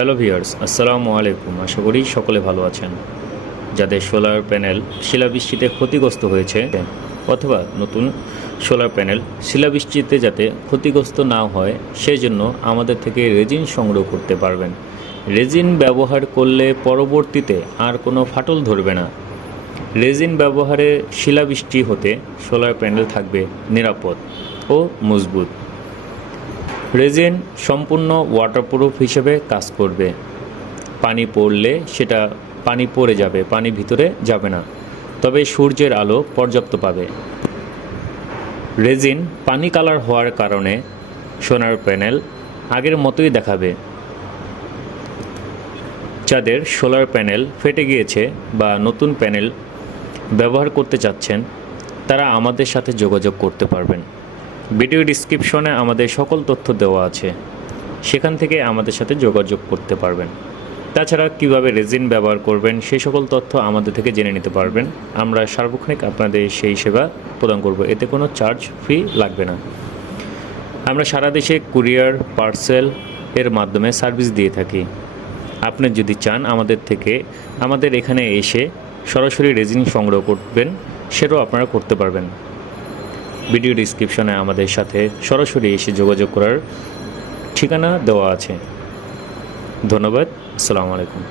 Hello viewers, আসসালামু আলাইকুম। আশা করি সকলে ভালো আছেন। যাদের সোলার প্যানেল শিলাবৃষ্টিতে ক্ষতিগ্রস্ত হয়েছে, অথবা নতুন সোলার প্যানেল শিলাবৃষ্টিতে যাতে ক্ষতিগ্রস্ত না হয়, সেজন্য আমাদের থেকে রেজিন সংগ্রহ করতে পারবেন। রেজিন ব্যবহার করলে পরবর্তীতে আর কোনো ফাটল ধরবে না। রেজিন ব্যবহারে শিলাবৃষ্টি হতে সোলার প্যানেল থাকবে নিরাপদ ও মজবুত। রেজিন সম্পূর্ণ ওয়াটারপ্রুফ হিসেবে কাজ করবে। পানি পড়লে সেটা পানি পড়ে যাবে, পানি ভিতরে যাবে না। তবে সূর্যের আলো পর্যাপ্ত পাবে। রেজিন পানি কালার হওয়ার কারণে সোনার প্যানেল আগের মতোই দেখাবে। যাদের সোলার প্যানেল ফেটে গিয়েছে বা নতুন প্যানেল ব্যবহার করতে চাচ্ছেন, তারা আমাদের সাথে যোগাযোগ করতে পারবেন। ভিডিও ডিসক্রিপশনে আমাদের সকল তথ্য দেওয়া আছে। সেখান থেকে আমাদের সাথে যোগাযোগ করতে পারবেন। তাছাড়া কীভাবে রেজিন ব্যবহার করবেন সেই সকল তথ্য আমাদের থেকে জেনে নিতে পারবেন। আমরা সার্বক্ষণিক আপনাদের সেই সেবা প্রদান করব। এতে কোনো চার্জ ফি লাগবে না। আমরা সারা দেশে কুরিয়ার, পার্সেল এর মাধ্যমে সার্ভিস দিয়ে থাকি। আপনি যদি চান আমাদের থেকে আমাদের এখানে এসে সরাসরি রেজিন সংগ্রহ করবেন, সেটাও আপনারা করতে পারবেন। ভিডিও ডিসক্রিপশনে আমাদের সাথে সরাসরি এসে যোগাযোগ করার ঠিকানা দেওয়া আছে। ধন্যবাদ। আসসালামু আলাইকুম।